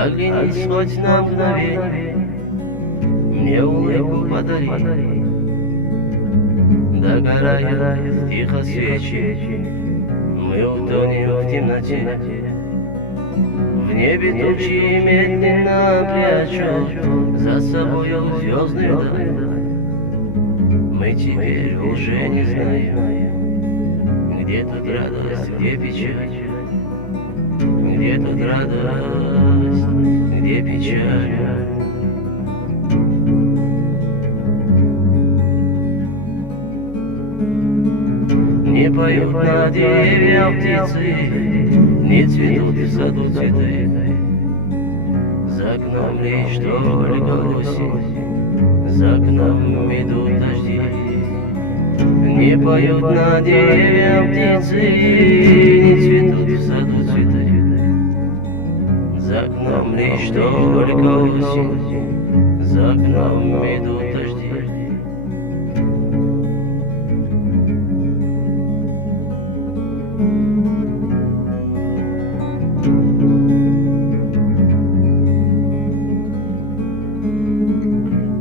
Оглянись хоть на мгновенье, мне улыбку подари. Догорает тихо свечи, мы утонем в темноте. В небе тучи медленно прячут за собою звездную даль. Мы теперь уже не знаем, где тут радость, где печаль. Где тут радость, где печаль. Не поют на деревьях птицы, не цветут в саду цветы. За окном лишь только осень, за окном идут дожди. Не поют на деревьях птицы, не цветут в саду цветы. За окном лишь только осень, за окном идут дожди.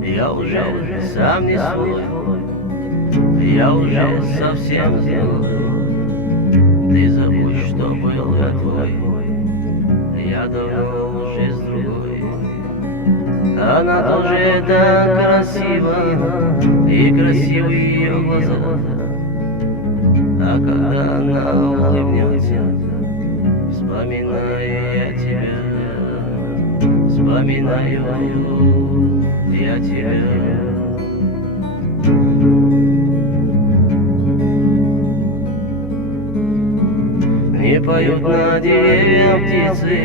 Я уже сам не свой, я уже совсем злой. Ты забудь, что был я твой, я давно уже с другой. Она тоже так красива, и красивы ее глаза. А когда она улыбнется, вспоминаю я тебя, вспоминаю я тебя. Не поют на деревьях птицы,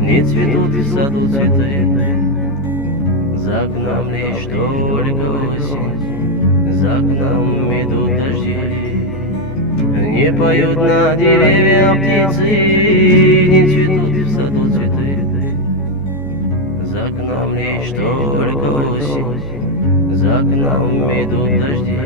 не цветут в саду цветы. За окном лишь только осень, за окном идут дожди. Не поют на деревьях птицы, не цветут в саду цветы. За окном лишь только осень, за окном идут дожди.